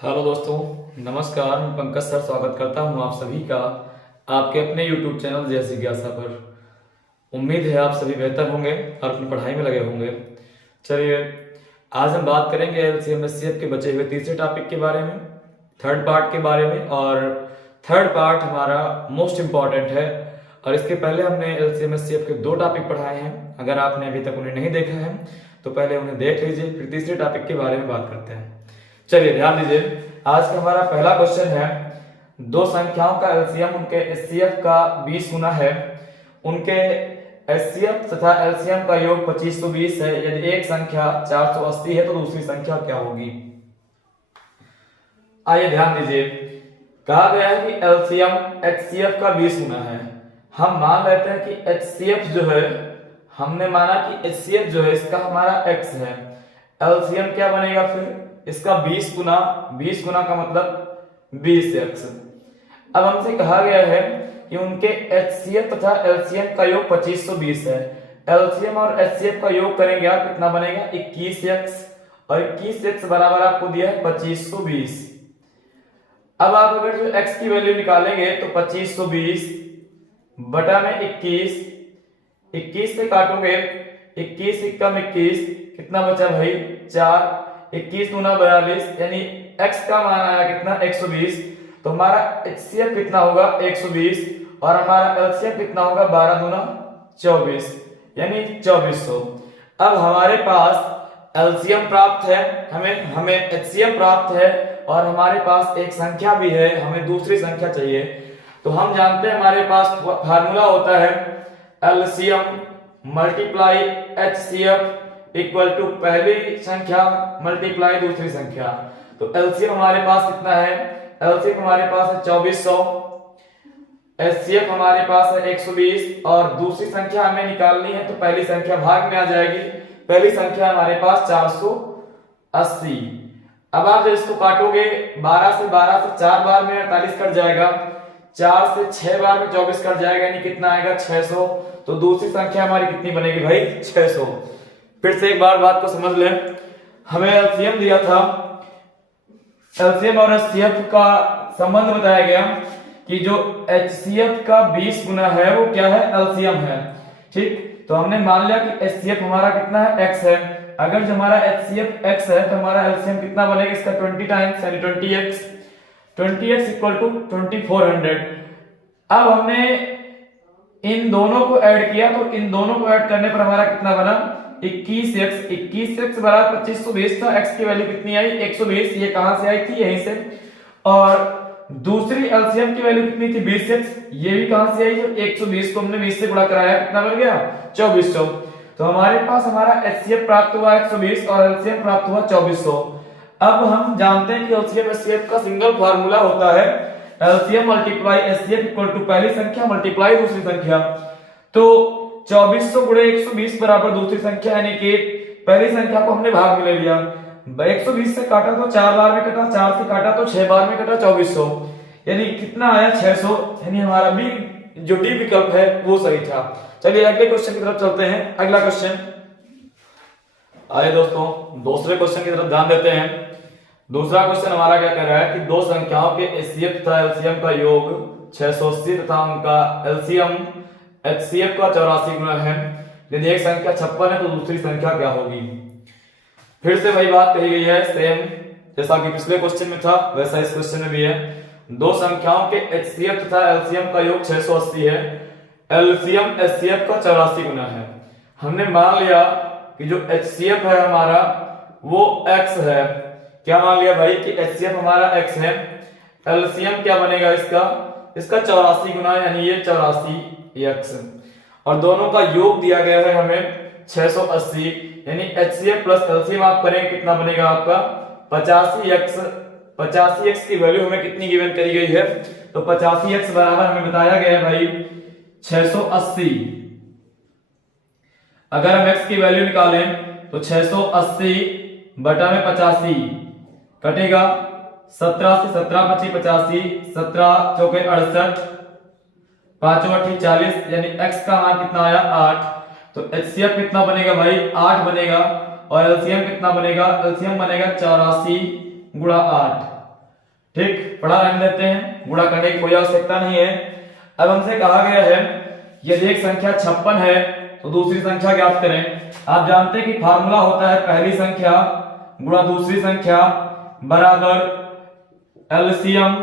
Hello दोस्तों, नमस्कार। मैं पंकज सर स्वागत करता हूं आप सभी का आपके अपने YouTube चैनल जय जिज्ञासा पर। उम्मीद है आप सभी बेहतर होंगे और अपनी पढ़ाई में लगे होंगे। चलिए, आज हम बात करेंगे एलसीएम एचसीएफ के बचे हुए तीसरे टॉपिक के बारे में, थर्ड पार्ट के बारे में। और थर्ड पार्ट हमारा मोस्ट इम्पॉर्टेंट है और इसके पहले हमने एलसीएम एचसीएफ के दो टॉपिक पढ़ाए हैं। अगर आपने अभी तक उन्हें नहीं देखा है तो पहले उन्हें देख लीजिए, फिर तीसरे टॉपिक के बारे में बात करते हैं। चलिए ध्यान दीजिए, आज का हमारा पहला क्वेश्चन है, दो संख्याओं का एलसीएम उनके एचसीएफ का 20 गुना है। उनके एचसीएफ तथा एलसीएम का योग 2520 है। यदि एक संख्या 480 है तो दूसरी संख्या क्या होगी? आइए ध्यान दीजिए, कहा गया है कि एलसीएम एचसीएफ का 20 गुना है। हम मान लेते हैं कि एचसीएफ जो है, हमने माना कि एचसीएफ जो है इसका हमारा x है। एलसीएम क्या बनेगा फिर? इसका 20 गुना का मतलब 20x। अब हमसे कहा गया है कि उनके एचसीएफ तथा एलसीएम का योग 2520 है। एलसीएम और एचसीएफ का योग करेंगे आप, कितना बनेगा? 21x, और 21x बराबर आपको दिया है 2520। अब आप अगर जो x की वैल्यू निकालेंगे तो 2520 बटा में 21 से काटोगे, 21 कम 21, कितना बचा भाई? 4। 21 दूना 42, यानी x का मान आया कितना? 120। तो हमारा एचसीएफ कितना होगा? 120, और हमारा एलसीएम कितना होगा? 12 दूना 24, यानी 2400। अब हमारे पास एलसीएम प्राप्त है, हमें एचसीएफ प्राप्त है, और हमारे पास एक संख्या भी है, हमें दूसरी संख्या चाहिए। तो हम जानते हैं हमारे पास फार्मूला होता है LCM multiply HCF equal to पहली संख्या मल्टीप्लाई दूसरी संख्या। तो एलसीएम हमारे पास कितना है? एलसीएम हमारे पास है 2400, एचसीएफ हमारे पास है 120, और दूसरी संख्या हमें निकालनी है तो पहली संख्या भाग में आ जाएगी। पहली संख्या हमारे पास 480। अब आप जब इसको काटोगे, 12 से 4 बार में 48 कट जाएगा, 4 से 6 बार में 24 कट जाएगा, यानी कितना आएगा? 600। तो दूसरी संख्या हमारी कितनी बनेगी भाई? 600। फिर से एक बार बात को समझ लें, हमें एलसीएम दिया था, एलसीएम और एचसीएफ का संबंध बताया गया कि जो एचसीएफ का 20 गुना है वो क्या है? एलसीएम है। ठीक, तो हमने मान लिया कि एचसीएफ हमारा कितना है? x है। अगर जो हमारा एचसीएफ x है तो हमारा एलसीएम कितना बनेगा? इसका 20 टाइम्स, यानी 20x इक्वल टू 2400। अब हमने इन दोनों को ऐड किया, तो इन दोनों को ऐड करने पर हमारा कितना बना? 21x बराबर 2520 था। x की वैल्यू कितनी आई? 120। ये कहां से आई थी? यहीं से। और दूसरी एलसीएम की वैल्यू कितनी थी? 20x। ये भी कहां से आई? जो 120 को हमने 20 से गुणा कराया, कितना बन गया? 2400। तो हमारे पास हमारा एचसीएफ प्राप्त हुआ 120 और एलसीएम प्राप्त हुआ 2400। अब हम जानते हैं कि एलसीएम एचसीएफ का सिंगल फार्मूला होता है LCM multiply HCF equal to पहली संख्या मल्टीप्लाई दूसरी संख्या। तो 2400 गुणे 120 बराबर दूसरी संख्या, यानी कि पहली संख्या को हमने भाग में ले लिया। 120 से काटा तो 4 बार में कटा, 4 से काटा तो 6 बार में कटा, 2400, यानी कितना आया? 600। यानी हमारा भी जो डी विकल्प है वो सही था। चलिए अगले क्वेश्चन की तरफ चलते हैं। अगला क्वेश्चन, आइए दोस्तों दूसरे क्वेश्चन की तरफ ध्यान देते हैं। दूसरा क्वेश्चन हमारा क्या कह रहा है कि दो संख्याओं के एचसीएफ तथा एलसीएम का योग 680 तथा उनका एलसीएम एचसीएफ का 84 गुना है। यदि एक संख्या 56 है तो दूसरी संख्या क्या होगी? फिर से वही बात कही गई है, सेम जैसा कि पिछले क्वेश्चन में था वैसा इस क्वेश्चन में भी है। दो संख्याओं के एचसीएफ तथा एलसीएम का योग 680 है, एलसीएम एचसीएफ का 84 गुना है। हमने मान लिया कि जो एचसीएफ है हमारा वो x है। क्या मान लिया भाई? कि एचसीएफ हमारा x है। एलसीएम क्या बनेगा इसका? 84 गुना, यानी ये 84x, और दोनों का योग दिया गया है हमें 680, यानी एचसीएफ प्लस एलसीएम आप करेंगे, कितना बनेगा आपका? 85x। 85x की वैल्यू हमें कितनी गिवन करी गई है? तो 85x बराबर हमें बताया गया है भाई 680। अगर हम x की वैल्यू निकालें तो 680 बटा में 85 कटेगा, 17 से 17 25 85, 17 चौके 68, 5 8 40, यानी x का मान कितना आया? 8। तो एचसीएफ कितना बनेगा भाई? 8 बनेगा, और एलसीएम कितना बनेगा? एलसीएम बनेगा 84 गुणा 8। ठीक, पढ़ा रहने देते हैं, गुणा करने की कोई आवश्यकता नहीं है। अब हमसे कहा गया है यदि एक संख्या 56 है तो दूसरी संख्या ज्ञात करें। आप जानते हैं कि फार्मूला होता है पहली संख्या गुणा दूसरी संख्या बराबर एलसीएम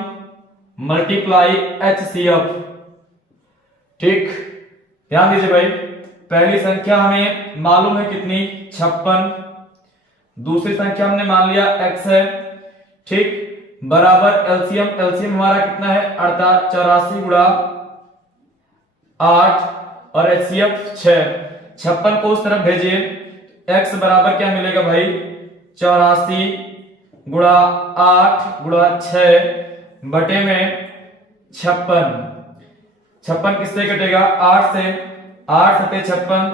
मल्टीप्लाई एचसीएफ। ठीक, ध्यान दीजिए भाई, पहली संख्या हमें मालूम है कितनी 56, दूसरी संख्या हमने मान लिया x है। ठीक, बराबर एलसीएम, एलसीएम हमारा कितना है 84 गुणा 8 और एचसीएफ 6। 56 को उस तरफ भेजिए, x बराबर क्या मिलेगा भाई 84 गुणा 8 गुणा 6 बटे में 56। 56 किससे कटेगा 8 से, 8 सते 56,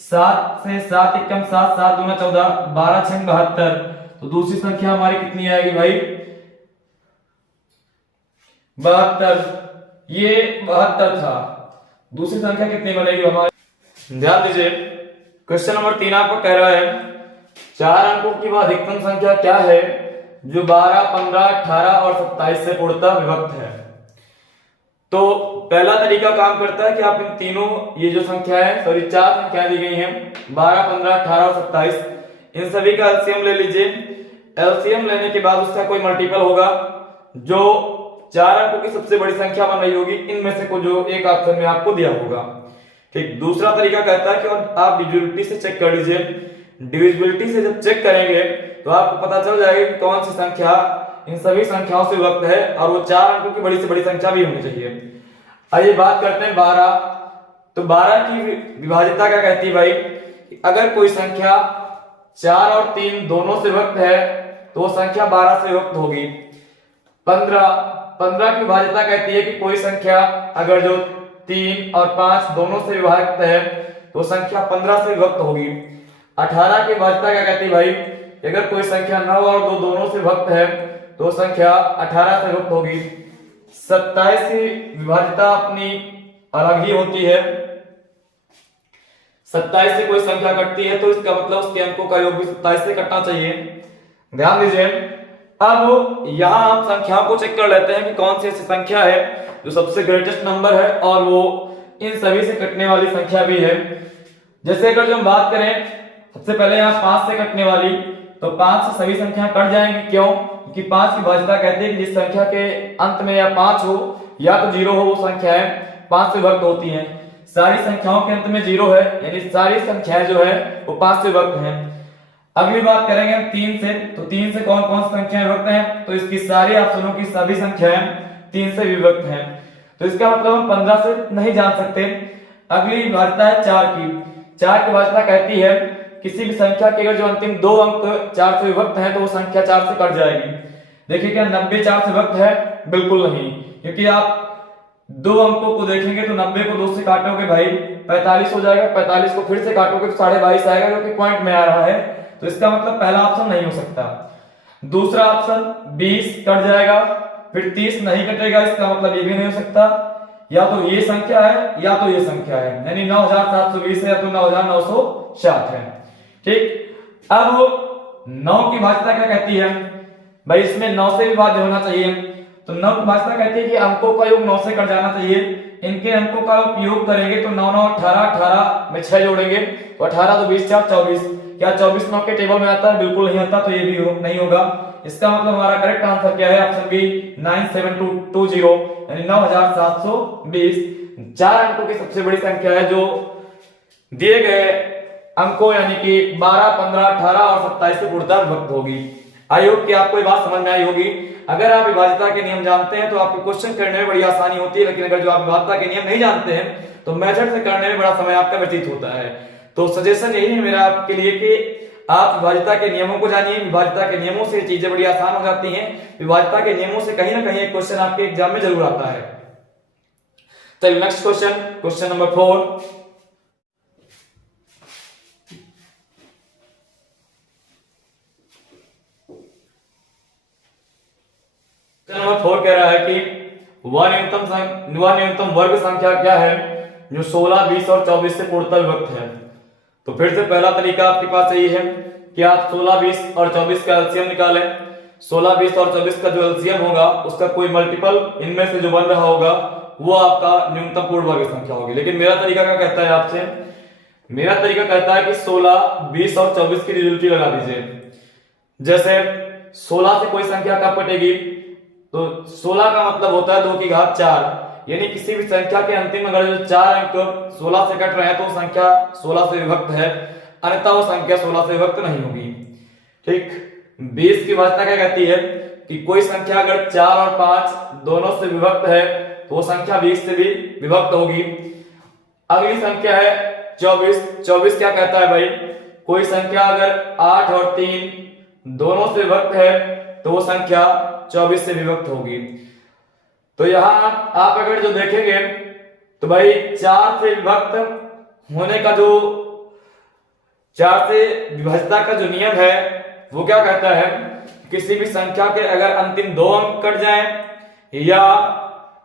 7 से 7 एकम 7, 7 दूना 14, 12 छंग 72। तो दूसरी संख्या हमारी कितनी आएगी भाई 72। ये 72 था, दूसरी संख्या कितनी बनेगी हमारी। ध्यान दीजिए, क्वेश्चन नंबर 3 आपको कह रहा है 4 अंकों की वह अधिकतम संख्या क्या है जो 12, 15, 18 और 27 से पूर्णतः विभक्त है। तो पहला तरीका काम करता है कि आप इन तीनों ये जो संख्या है सॉरी 4 संख्याएं दी गई हैं 12, 15, 18 और 27, इन सभी का एलसीएम ले लीजिए। एलसीएम लेने के बाद उसका कोई मल्टीपल होगा जो 4 अंकों की सबसे बड़ी संख्या बन रही होगी, इनमें से को जो एक ऑप्शन में आपको दिया होगा। ठीक, दूसरा तरीका कहता है कि आप डिविजिबिलिटी से चेक कर लीजिए। डिविजिबिलिटी से जब चेक करेंगे तो आपको पता चल जाएगा कि कौन सी संख्या इन सभी संख्याओं से विभक्त है और वो 4 अंकों की बड़ी से बड़ी संख्या भी होनी चाहिए। आइए बात करते हैं 12। तो 12 की विभाज्यता क्या कहती है भाई, अगर कोई संख्या 4 और 3 दोनों से विभक्त है तो वो संख्या 12 से विभक्त होगी। 15 की विभाज्यता कहती है कि कोई संख्या अगर जो 3 और 5 दोनों से विभाजित है तो संख्या 15 से विभक्त होगी। 18 की विभाज्यता क्या कहती है भाई, अगर कोई संख्या 9 और 2 दोनों से विभक्त है तो संख्या 18 से विभक्त होगी। 27 की विभाज्यता अपनी अलग ही होती है। 27 से कोई संख्या कटती है तो इसका मतलब उसके अंकों का योग भी 27 से कटना चाहिए। ध्यान दीजिए, अब यहां हम संख्याओं को चेक कर लेते हैं कि कौन सी ऐसी संख्या है जो सबसे ग्रेटेस्ट नंबर है और वो इन सभी से कटने वाली संख्या भी है। जैसे अगर जो हम बात करें सबसे पहले यहाँ 5 से कटने वाली, तो 5 से सभी संख्याएं कट जाएंगी। क्यों? क्योंकि 5 की भाज्यता कहती है कि जिस संख्या के अंत में या 5 हो या तो 0 हो वो संख्याएं 5 से विभक्त होती हैं। सारी संख्याओं के अंत में 0 है यानी सारी संख्याएं जो है वो 5 से विभक्त हैं। अगली बात करेंगे हम 3 से, तो 3 से कौन कौन सी संख्याएं विभक्त हैं, तो इसकी सारी ऑप्शनों की सभी संख्याएं 3 से विभक्त हैं। तो इसका मतलब हम 15 से नहीं जान सकते। अगली भाज्यता है 4 की। 4 की भाज्यता कहती है किसी भी संख्या के अगर जो अंतिम 2 अंक 4 से विभक्त हैं तो वो संख्या 4 से कट जाएगी। देखिए क्या 90 4 से विभक्त है? बिल्कुल नहीं, क्योंकि आप 2 अंकों को देखेंगे तो 90 को 2 से काटोगे भाई 45 हो जाएगा, 45 को फिर से काटोगे तो 22.5 आएगा जो कि पॉइंट में आ रहा है। तो इसका मतलब पहला ऑप्शन नहीं हो सकता। दूसरा ऑप्शन 20 कट जाएगा, फिर 30 नहीं कटेगा, इसका मतलब ये भी नहीं हो सकता। या तो ये संख्या है या तो ये संख्या है, यानी 9720 है या तो 9960 है। ठीक, अब 9 की भाज्यता क्या कहती है भाई, इसमें 9 से भी भाज्य होना चाहिए। तो 9 की भाज्यता कहती है कि अंकों का योग 9 से कट जाना चाहिए। इनके अंकों का योग करेंगे तो 9 9 18, 18 में 6 जोड़ेंगे तो 18 तो 20 4 24। क्या 24 9 के टेबल में आता है? बिल्कुल नहीं आता, तो ये भी नहीं होगा। इसका मतलब हमारा करेक्ट आंसर क्या है, ऑप्शन बी 97220 यानी 9720 4 अंकों की सबसे बड़ी संख्या है जो दिए गए अंकों यानी कि 12, 15, 18 और 27 से पूर्णतः विभक्त होगी। आई होप कि आपको ये बात समझ में आई होगी। अगर आप विभाज्यता के नियम जानते हैं तो आपको क्वेश्चन करने में बड़ी आसानी होती है, लेकिन अगर जो आप विभाज्यता के नियम नहीं जानते हैं तो मेथड से करने में बड़ा समय आपका व्यतीत होता है। तो सजेशन यही है मेरा आपके लिए कि आप विभाज्यता के नियमों को जानिए। विभाज्यता के नियमों से चीजें बड़ी आसान हो जाती हैं। विभाज्यता के नियमों से कहीं ना कहीं एक क्वेश्चन आपके एग्जाम में जरूर आता है। चलिए next question, question number 4। Number 4 कह रहा है कि वह न्यूनतम वर्ग संख्या क्या है जो 16, 20 और 24 से पूर्णतः विभक्त है। तो फिर से पहला तरीका आपके पास यही है कि आप 16, 20 और 24 का एलसीएम निकालें। 16, 20 और 24 का जो एलसीएम होगा उसका कोई मल्टीपल इनमें से जो बन रहा होगा वो आपका न्यूनतम पूर्ण वर्ग संख्या होगी। लेकिन मेरा तरीका क्या कहता है आपसे, मेरा तरीका कहता है कि 16, 20 और 24 की रिजल्टी लगा दीजिए। जैसे 16 से कोई संख्या कब कटेगी, तो 16 का मतलब होता है 2 की घात 4, यानी किसी भी संख्या के अंतिम अगर जो 4 अंक 16 से कट रहे हैं तो वो संख्या 16 से विभक्त है, अन्यथा वो संख्या 16 से विभक्त नहीं होगी। ठीक, 20 की भाषा क्या कहती है कि कोई संख्या अगर 4 और 5 दोनों से विभक्त है तो वो संख्या 20 से भी विभक्त होगी। अगली संख्या है 24। 24 क्या कहता है भाई, कोई संख्या अगर 8 और 3 दोनों से विभक्त है तो वो संख्या 24 से विभक्त होगी। तो यहां आप अगर जो देखेंगे तो भाई 4 से विभक्त होने का जो 4 से विभाज्यता का जो नियम है वो क्या कहता है, किसी भी संख्या के अगर अंतिम 2 अंक कट जाएं या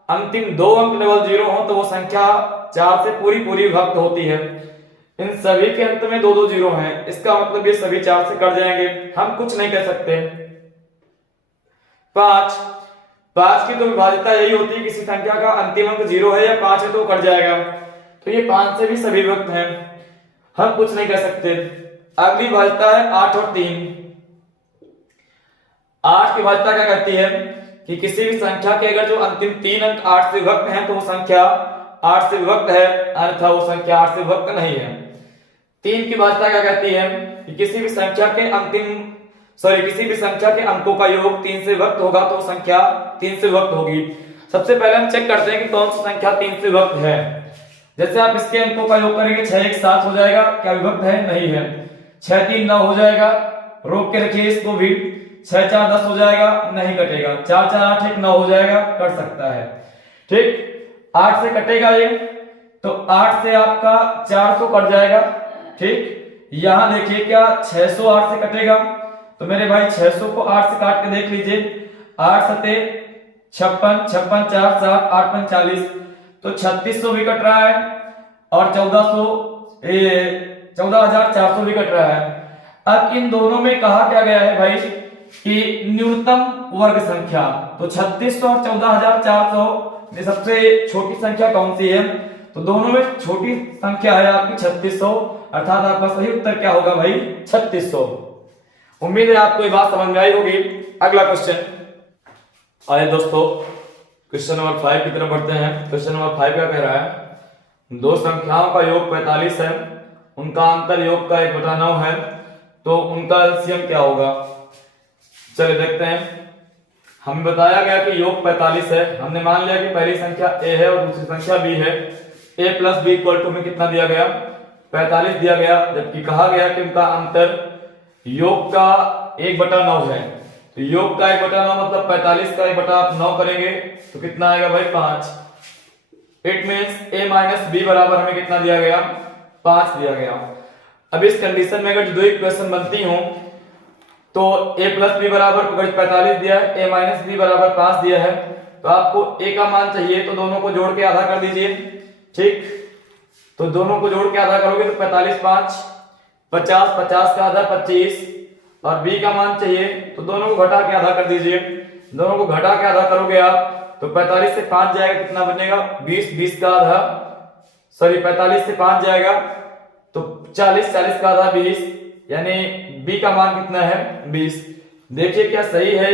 अंतिम 2 अंक लेवल 0 हो तो वो संख्या 4 से पूरी विभक्त होती है। इन सभी के अंत में 2 0 हैं, इसका मतलब ये सभी 4 से कट जाएंगे, हम कुछ नहीं कह सकते। 5 की तो विभाज्यता यही होती है, किसी संख्या का अंतिम अंक 0 है या 5 है तो कट जाएगा, तो ये 5 से भी सभी विभक्त हैं, हम कुछ नहीं कह सकते। अगली विभाज्यता है 8 और 3। 8 की विभाज्यता क्या कहती है कि किसी भी संख्या के अगर जो अंतिम 3 अंक 8 से विभक्त हैं तो वो संख्या 8 से विभक्त है, अन्यथा वो संख्या 8 से विभक्त नहीं है। 3 की विभाज्यता क्या कहती है कि किसी भी संख्या के अंकों का योग 3 से विभक्त होगा तो संख्या 3 से विभक्त होगी। सबसे पहले हम चेक करते हैं कि कौन सी संख्या 3 से विभक्त है। जैसे आप इसके अंकों का योग करेंगे 6 1 7 हो जाएगा, क्या विभक्त है, नहीं है। 6 3 9 हो जाएगा, रोक के रखिए इसको भी। 6 4 10 हो जाएगा, नहीं कटेगा। 4 4 8 1 9 हो जाएगा, कट सकता है। ठीक, 8 से कटेगा ये, तो 8 से आपका 400 कट जाएगा। ठीक, यहां देखिए क्या 608 से कटेगा, तो मेरे भाई 600 को 8 से काट के देख लीजिए। 8 सते 56, 56 4 7 8 5 40, तो 3600 भी कट रहा है और 14400 भी कट रहा है। अब इन दोनों में कहा क्या गया है भाई कि न्यूनतम वर्ग संख्या, तो 3600 और 14400 में सबसे छोटी संख्या कौन सी है, तो दोनों में छोटी संख्या है आपकी 3600, अर्थात आपका सही उत्तर क्या होगा भाई 3600। उम्मीद है आपको ये बात समझ में आई होगी। अगला क्वेश्चन, आइए दोस्तों क्वेश्चन नंबर 5 की तरफ बढ़ते हैं। क्वेश्चन नंबर 5 क्या कह रहा है, दो संख्याओं का योग 45 है, उनका अंतर योग का 1/9 है, तो उनका एलसीएम क्या होगा। चलिए देखते हैं। हमें बताया गया कि योग 45 है, हमने मान लिया कि पहली संख्या a है और दूसरी संख्या b है। a plus b equal to में कितना दिया गया, 45 दिया गया, जबकि कहा गया कि उनका अंतर योग का 1/9 है। तो योग का 1/9 मतलब 45 का 1/9 करेंगे तो कितना आएगा भाई 5। It means a minus b बराबर हमें कितना दिया गया, 5 दिया गया। अब इस कंडीशन में अगर दो इक्वेशन बनती हो तो a प्लस b बराबर 45 दिया है, a माइनस b बराबर 5 दिया है, तो आपको a का मान चाहिए तो दोनों को जोड़ के आधा कर दीजिए। ठीक, तो दोनों को जोड़ के आधा करोगे तो 45 5 50, 50 का आधा 25, और b का मान चाहिए तो दोनों को घटा के आधा कर दीजिए। दोनों को घटा के आधा करोगे आप तो 45 से 5 जाएगा, कितना बनेगा 20, 20 का आधा, सॉरी 45 से 5 जाएगा तो 40, 40 का आधा 20, यानी b का मान कितना है 20। देखिए क्या सही है,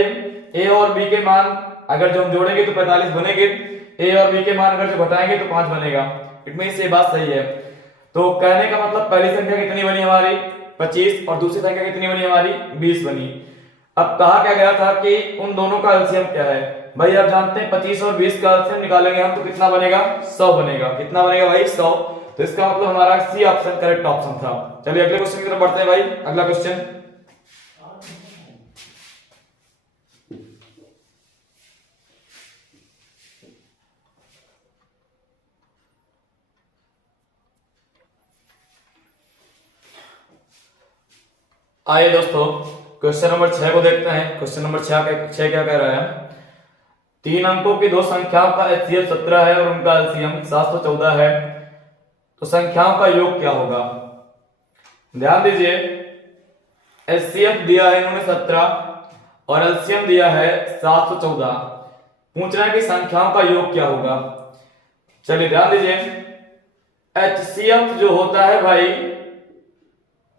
a और b के मान अगर जो हम जोड़ेंगे तो 45 बनेंगे, a और b के मान अगर जो घटाएंगे तो 5 बनेगा। इट मींस ये बात सही है। तो कहने का मतलब पहली संख्या कितनी बनी हमारी 25 और दूसरी संख्या कितनी बनी हमारी 20 बनी। अब कहा क्या गया था कि उन दोनों का एलसीएम क्या है, भाई आप जानते हैं 25 और 20 का एलसीएम निकालेंगे हम तो कितना बनेगा 100 बनेगा। कितना बनेगा भाई 100, तो इसका मतलब हमारा सी ऑप्शन करेक्ट ऑप्शन था। चलिए अगले क्वेश्चन की तरफ बढ़ते हैं भाई। अगला क्वेश्चन, आइए दोस्तों क्वेश्चन नंबर 6 को देखते हैं। क्वेश्चन नंबर 6 क्या कह रहा है, 3 अंकों की दो संख्याओं का एचसीएफ 17 है और उनका एलसीएम 714 है, तो संख्याओं का योग क्या होगा। ध्यान दीजिए, एचसीएफ दिया है इन्होंने 17 और एलसीएम दिया है 714। पूछ रहा है कि संख्याओं का योग क्या होगा। चलिए ध्यान दीजिए, HCF जो होता है भाई,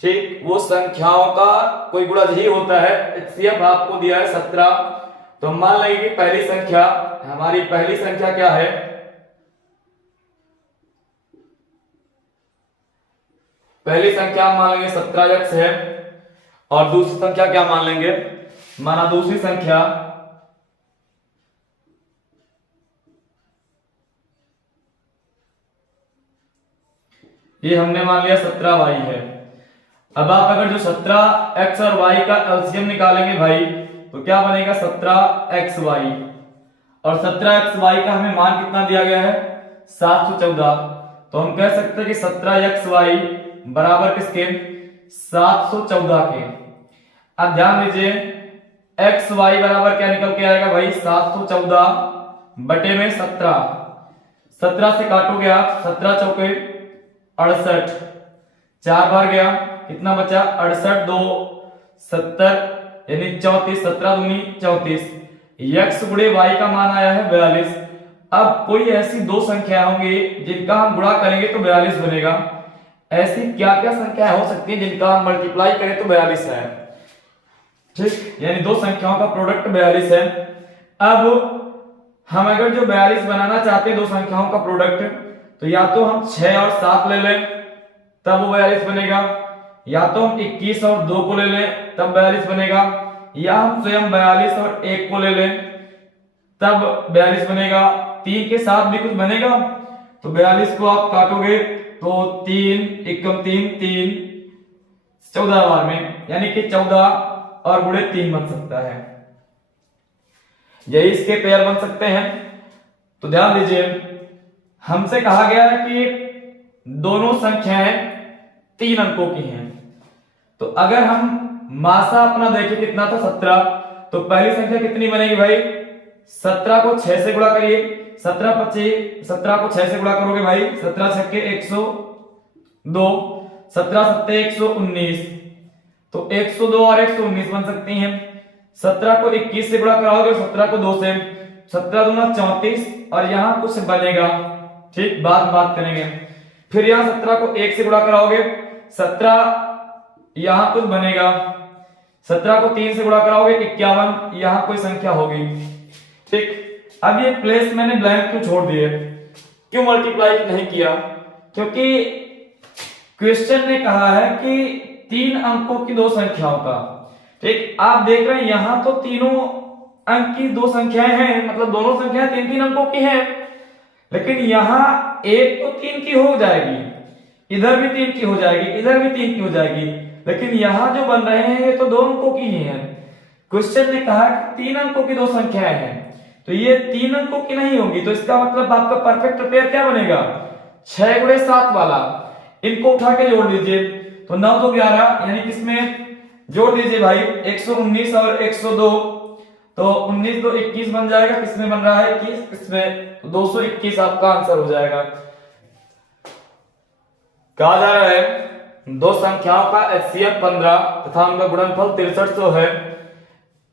ठीक, वो संख्याओं का कोई गुणज ही होता है। HCF आपको दिया है 17, तो हम मान लेंगे कि पहली संख्या, हमारी पहली संख्या क्या है, पहली संख्या हम मान लेंगे 17x है। और दूसरी संख्या क्या मान लेंगे, माना दूसरी संख्या ये हमने मान लिया 17y है। अब आप अगर जो 17x और y का एलसीएम निकालेंगे भाई, तो क्या बनेगा 17xy, और 17xy का हमें मान कितना दिया गया है 714। तो हम कह सकते हैं कि 17xy बराबर किसके 714 के। अब ध्यान दीजिए xy बराबर क्या निकल के आएगा भाई 714 बटे में 17, 17 से काटोगे आप 17 चौके 68, 4 बार गया कितना बचा 68, 2 70 यानी 34, 17 दूनी 34। x गुणे y का मान आया है 42। अब कोई ऐसी दो संख्या होंगी जिनका हम गुणा करेंगे तो 42 बनेगा। ऐसी क्या क्या संख्याएं हो सकती है जिनका हम मल्टीप्लाई करें तो 42 है, ठीक, यानी दो संख्याओं का प्रोडक्ट 42 है। अब हम अगर जो 42 बनाना चाहते हैं दो संख्याओं का प्रोडक्ट, तो या तो हम 6 और 7 ले लें तब वो 42 बनेगा, या तो हम 21 और 2 को ले लें तब 42 बनेगा, या हम स्वयं 42 और 1 को ले लें तब 42 बनेगा। 3 के साथ भी कुछ बनेगा, तो 42 को आप काटोगे तो 3 एकम 3 3 14 बार में, यानी कि 14 और गुणे 3 बन सकता है, यही इसके पेयर बन सकते हैं। तो ध्यान दीजिए हमसे कहा गया है कि दोनों संख्याएं 3 अंकों की हैं। तो अगर हम मासा अपना देखें कितना था 17, तो पहली संख्या कितनी बनेगी भाई 17 को 6 से गुणा करिए, 17 25, 17 को 6 से गुणा करोगे भाई 17 छक्के 102, 17 सत्ते 119, तो 102 और 119 बन सकती हैं। 17 को 21 से गुणा कराओगे, 17 को 2 से, 17 दूना 34, और यहां कुछ बनेगा, ठीक, बात करेंगे। फिर यहां 17 को 1 से गुणा कराओगे 17, यहां कुछ बनेगा, 17 को 3 से गुणा कराओगे 51, यहां कोई संख्या होगी, ठीक। अब ये प्लेस मैंने ब्लैंक क्यों छोड़ दिए, क्यों मल्टीप्लाई नहीं किया, क्योंकि क्वेश्चन ने कहा है कि 3 अंकों की दो संख्याओं का, ठीक। आप देख रहे हैं यहां तो तीनों अंक की दो संख्याएं हैं, मतलब दोनों संख्याएं 3 अंकों की हैं, लेकिन यहां एक तो 3 की हो जाएगी, इधर भी 3 की हो जाएगी, इधर भी 3 की हो जाएगी, लेकिन यहां जो बन रहे हैं ये तो 2 अंकों की ही हैं। क्वेश्चन ने कहा कि 3 अंकों की दो संख्याएं हैं, तो ये 3 अंकों की नहीं होगी, तो इसका मतलब आपका परफेक्ट पेयर क्या बनेगा 6 गुणे 7 वाला। इनको उठा के जोड़ दीजिए, तो 9 2 11, यानी किसमें जोड़ दीजिए भाई 119 और 102, तो 19 तो 21 बन जाएगा, किसमें बन रहा है 21, इसमें, तो 221 आपका आंसर हो जाएगा। कहा जा रहा है दो संख्याओं का HCF 15 तथा उनका गुणनफल 6300 है,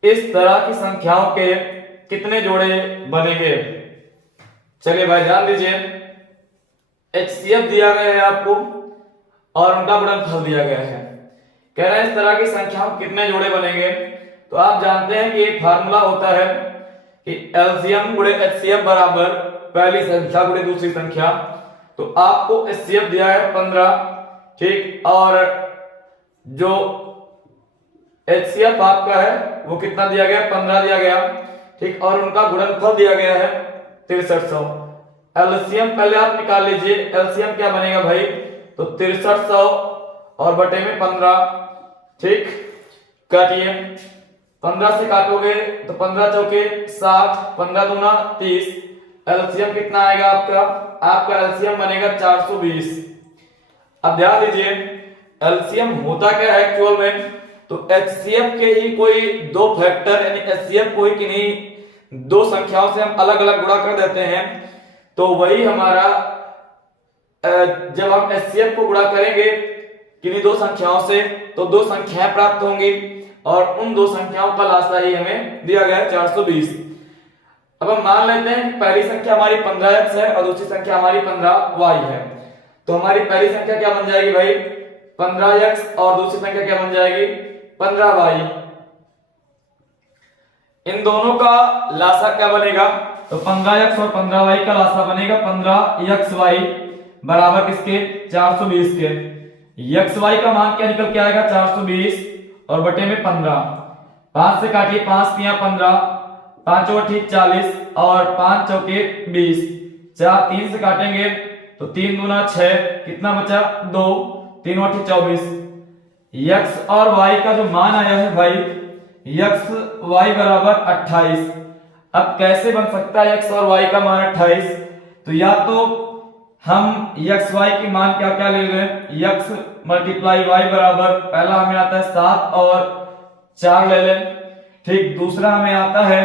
इस तरह की संख्याओं के कितने जोड़े बनेंगे। चलिए भाई ध्यान दीजिए, HCF दिया गया है आपको और उनका गुणनफल दिया गया है, कह रहे हैं इस तरह की संख्याओं कितने जोड़े बनेंगे। तो आप जानते हैं कि एक फार्मूला होता है कि LCM गुणे HCF बराबर पहली संख्या गुणे दूसरी संख्या। तो आपको HCF दिया है 15, ठीक, और जो HCF आपका है वो कितना दिया गया 15 दिया गया, ठीक, और उनका गुणनफल दिया गया है 6300। LCM पहले आप निकाल लीजिए, LCM क्या बनेगा भाई, तो 6300 और बटे में 15, ठीक, काटिए, 15 से काटोगे तो 15 चौके 60, 15 दूना 30, LCM कितना आएगा आपका LCM बनेगा 420। अब ध्यान दीजिए LCM होता क्या है एक्चुअल में, तो HCF के ही कोई दो फैक्टर यानी HCF को ही किन्हीं दो संख्याओं से हम अलग अलग गुणा कर देते हैं, तो वही हमारा जब हम HCF को गुणा करेंगे किन्हीं दो संख्याओं से तो दो संख्याएं प्राप्त होंगी। और उन दो संख्याओं का लासा ही हमें दिया गया है 420। अब हम मान लेते हैं कि पहली संख्या हमारी 15x है और दूसरी संख्या हमारी 15y है। तो हमारी पहली संख्या क्या बन जाएगी भाई 15x और दूसरी संख्या क्या बन जाएगी 15y। इन दोनों का लासा क्या बनेगा तो 15x और 15y का लासा बनेगा 15xy बराबर किसके 420 के। xy का मान क्या निकल के आएगा 420 और बटे में 15। 5 से काटिए 5 तिया 15, 5 चौके 40 और 5 चौके 20। 4 3 से काटेंगे तो 3 दूना 6, कितना बचा 2, 3 और 24। x और y का जो मान आया है भाई x y बराबर 28। अब कैसे बन सकता है x और y का मान 28? तो या तो हम x y की मान क्या क्या ले लें x मल्टीप्लाई y बराबर पहला हमें आता है 7 और 4 ले लें। ठीक, दूसरा हमें आता है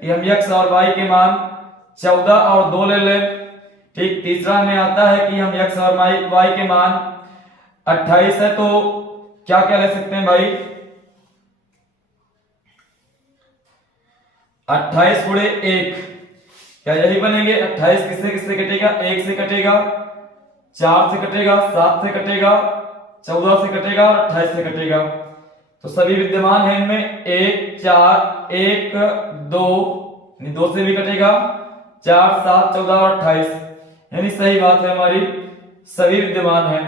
कि हम x और y के मान 14 और 2 ले लें। ठीक, तीसरा हमें आता है कि हम x और y के मान 28 है। तो क्या क्या ले सकते हैं भाई 28 गुणे 1, क्या यही बनेंगे। 28 किससे किससे कटेगा 1 से कटेगा, 4 से कटेगा, 7 से कटेगा, 14 से कटेगा और 28 से कटेगा। तो सभी विद्यमान हैं इनमें 1 4 1 2, 2 से भी कटेगा 4 7 14 और 28, यानी सही बात है हमारी सभी विद्यमान हैं।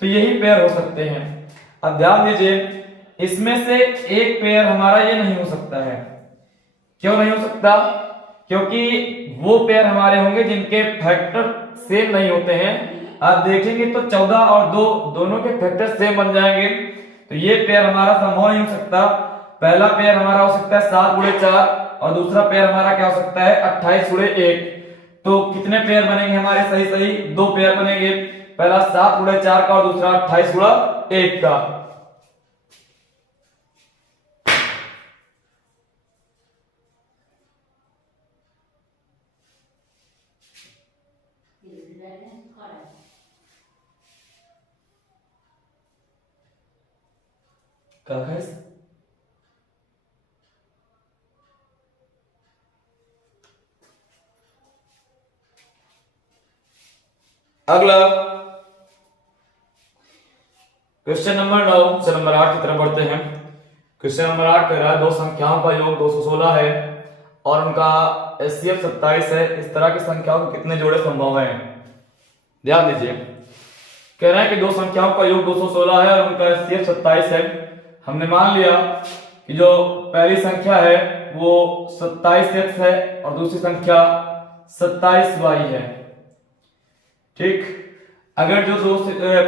तो यही पेयर हो सकते हैं। अब ध्यान दीजिए इसमें से एक पेयर हमारा ये नहीं हो सकता है। क्यों नहीं हो सकता? क्योंकि वो पेयर हमारे होंगे जिनके फैक्टर सेम नहीं होते हैं। आप देखेंगे तो 14 और 2 दोनों के फैक्टर सेम बन जाएंगे। तो ये पेयर हमारा संभव नहीं हो सकता। पहला पेयर हमारा हो सकता है 7 गुणे 4 और दूसरा पेयर हमारा क्या हो सकता है 28 गुणे 1। तो कितने पेयर बनेंगे हमारे सही सही 2 पेयर बनेंगे, पहला 7 गुणे 4 का और दूसरा 28 गुणा 1 का। अगला क्वेश्चन नंबर 9 से नंबर 8 की तरफ बढ़ते हैं। क्वेश्चन नंबर 8 कह रहा है दो संख्याओं का योग 216 है और उनका एचसीएफ 27 है। इस तरह की संख्याओं के कितने जोड़े संभव हैं? ध्यान दीजिए, कह रहा है कि दो संख्याओं का योग 216 है और उनका एचसीएफ 27 है। हमने मान लिया कि जो पहली संख्या है वो 27x है और दूसरी संख्या 27y है। ठीक, अगर जो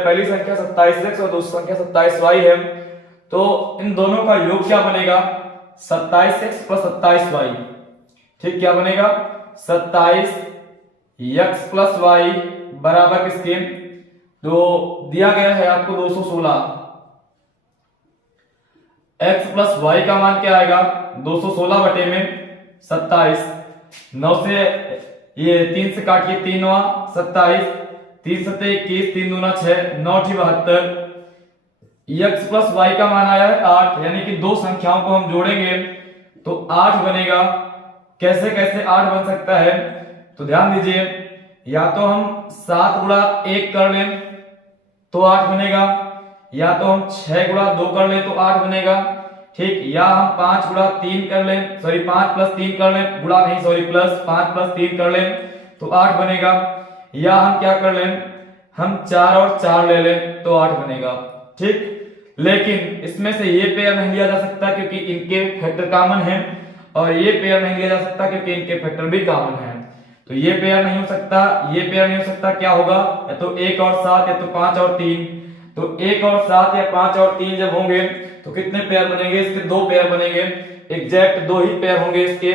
पहली संख्या 27x और दूसरी संख्या 27y है तो इन दोनों का योग क्या बनेगा 27x प्लस 27y। ठीक, क्या बनेगा 27x प्लस y बराबर किसके, तो दिया गया है आपको 216। x प्लस y का मान क्या आएगा 216 बटे में 27। 9 से ये 3 से काटिए 3 9 27, 3 7 21, 3 दूना 6, 9 72। x प्लस y का मान आया है 8, यानी कि दो संख्याओं को हम जोड़ेंगे तो 8 बनेगा। कैसे कैसे 8 बन सकता है? तो ध्यान दीजिए, या तो हम 7 गुणा 1 कर लें तो 8 बनेगा, या तो हम 6 गुणा 2 कर लें तो 8 बनेगा। ठीक, या हम 5 गुणा 3 कर लें, सॉरी 5 प्लस 3 कर लें, गुणा नहीं सॉरी प्लस 5 प्लस 3 कर लें तो 8 बनेगा, या हम क्या कर लें हम 4 और 4 ले लें तो 8 बनेगा। ठीक, लेकिन इसमें से ये पेयर नहीं लिया जा सकता क्योंकि इनके फैक्टर कॉमन हैं और ये पेयर नहीं लिया जा सकता क्योंकि इनके फैक्टर भी कॉमन हैं। तो ये पेयर नहीं हो सकता, ये पेयर नहीं हो सकता। क्या होगा, या तो 1 और 7 या तो 5 और 3। तो 1 और 7 या 5 और 3 जब होंगे तो कितने पेयर बनेंगे इसके 2 पेयर बनेंगे, एग्जैक्ट 2 ही पेयर होंगे इसके,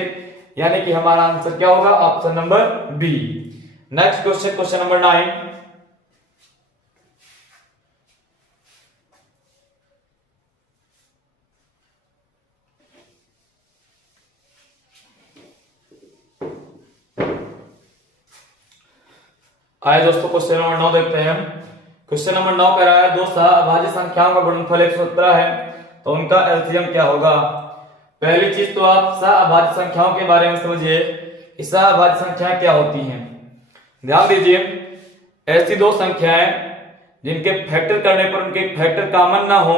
यानी कि हमारा आंसर क्या होगा option number B. Next question, question number 9। आइए दोस्तों क्वेश्चन नंबर 9 देखते हैं। क्वेश्चन नंबर 9 कह रहा है दो सहअभाज्य संख्याओं का गुणनफल 117 है तो उनका एलसीएम क्या होगा। पहली चीज तो आप सहअभाज्य संख्याओं के बारे में समझिए कि सहअभाज्य संख्याएं क्या होती हैं। ध्यान दीजिए, ऐसी दो संख्याएं जिनके फैक्टर करने पर उनके फैक्टर कॉमन ना हो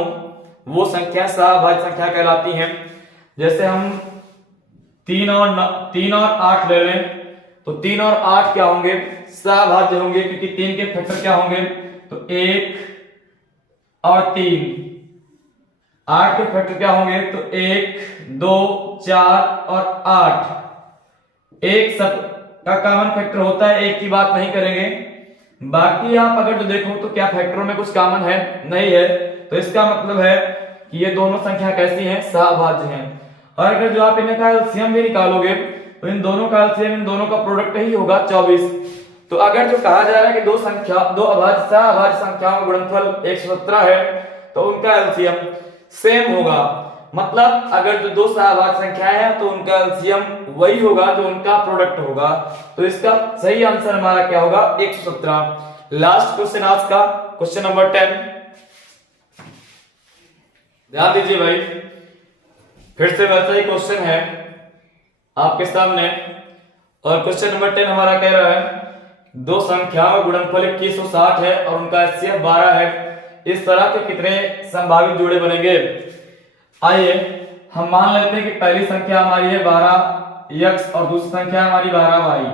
वो संख्या सहअभाज्य संख्या कहलाती हैं। जैसे हम 3 और 8 ले लें तो 3 और 8 क्या होंगे, सहअभाज्य होंगे, क्योंकि 3 के फैक्टर क्या होंगे, तो 1 और 3। 8 के फैक्टर क्या होंगे, तो 1, 2, 4 और 8। एक सब का कॉमन फैक्टर होता है, एक की बात नहीं करेंगे। बाकी आप अगर जो देखो तो क्या फैक्टरों में कुछ कॉमन है, नहीं है, तो इसका मतलब है कि ये दोनों संख्या कैसी हैं, सहअभाज्य हैं। और अगर जो आप इनका एलसीएम भी निकालोगे तो इन दोनों का एलसीएम इन दोनों का प्रोडक्ट ही होगा 24। तो अगर जो कहा जा रहा है कि दो सहअभाज्य संख्याओं का गुणनफल 117 है तो उनका एलसीएम सेम होगा। मतलब अगर जो दो सहअभाज्य संख्याएं हैं तो उनका एलसीएम वही होगा जो उनका प्रोडक्ट होगा। तो इसका सही आंसर हमारा क्या होगा, 117। लास्ट क्वेश्चन आज का, क्वेश्चन नंबर 10। ध्यान दीजिए भाई, फिर से वैसा ही क्वेश्चन है आपके सामने। और क्वेश्चन नंबर 10 हमारा कह रहा है दो संख्याओं का गुणनफल 2160 है और उनका एचसीएफ 12 है। इस तरह के कितने संभावित जोड़े बनेंगे। आइए हम मान लेते हैं कि पहली संख्या हमारी है 12x और दूसरी संख्या हमारी 12y।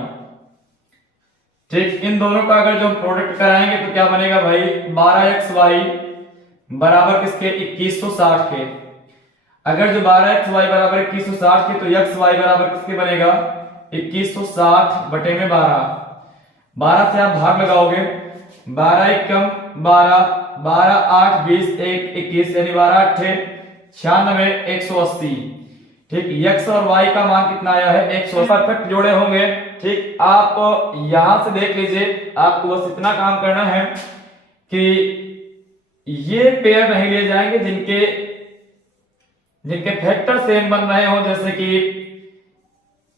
ठीक, इन दोनों का अगर जो हम प्रोडक्ट कराएंगे तो क्या बनेगा भाई, 12xy बराबर किसके, 2160 के। अगर जो 12xy बराबर 2160 के तो xy बराबर किसके बनेगा, 2160 बटे में 12। 12 से आप भाग लगाओगे, 12 एकम 12, 12 8 20 1 21, यानी 12 8 96 180। ठीक, x और y का मान कितना आया है, 100। परफेक्ट जोड़े होंगे। ठीक, आप यहां से देख लीजिए, आपको बस इतना काम करना है कि ये पेयर नहीं लिए जाएंगे जिनके फैक्टर सेम बन रहे हो, जैसे कि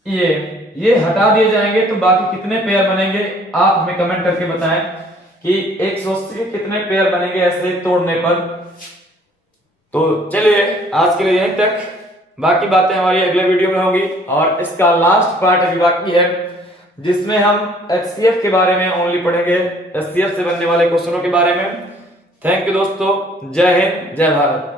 ये हटा दिए जाएंगे। तो बाकी कितने पेयर बनेंगे आप हमें कमेंट करके बताएं कि 180 के कितने पेयर बनेंगे ऐसे तोड़ने पर। तो चलिए आज के लिए यहीं तक, बाकी बातें हमारी अगले वीडियो में होंगी। और इसका लास्ट पार्ट अभी बाकी है जिसमें हम एचसीएफ के बारे में ओनली पढ़ेंगे, एचसीएफ से बनने वाले क्वेश्चनों के बारे में। थैंक यू दोस्तों, जय हिंद, जय भारत।